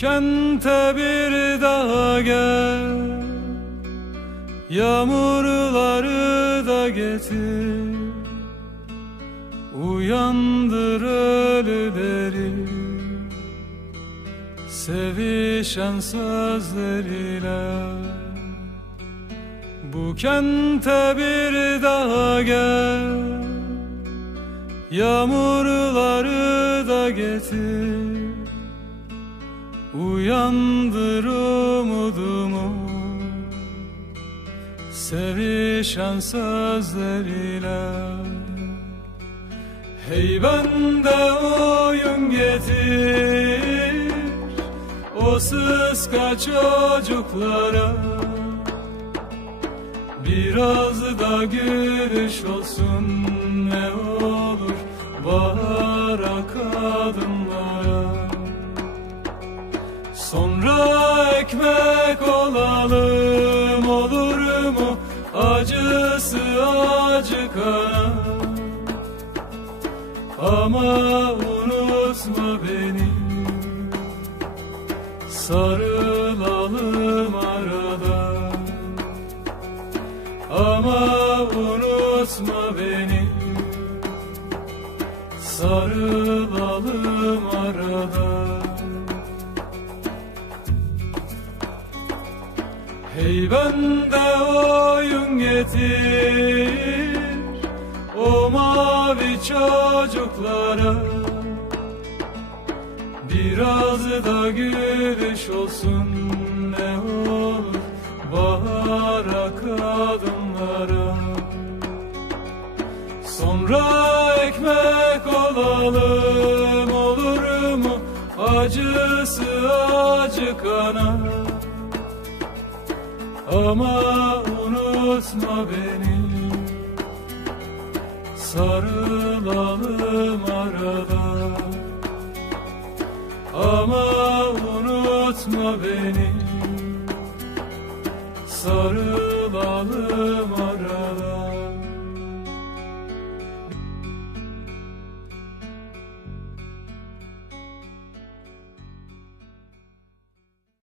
kente bir daha gel. Yağmurları da getir. Uyandır ölüleri. Sevişen sözleriyle. Bu kente bir daha gel. Yağmurları da getir Uyandır umudumu. Sevişen sözleriyle Hey bende oyun getir O sıska çocuklara. Biraz da gülüş olsun ne olur Sonra ekmek olalım olur mu? Acısı acıkana Ama unutma beni. Sarılalım arada. Ama unutma beni. Sarılalım arada Hey bende oyun getir O mavi çocuklara. Biraz da gülüş olsun ne olur Bahara kadınlara. Sonra ekmek olalım olur mu Acısı acıkana Ama unutma beni. Sarılalım arada. Ama unutma beni. Sarılalım arada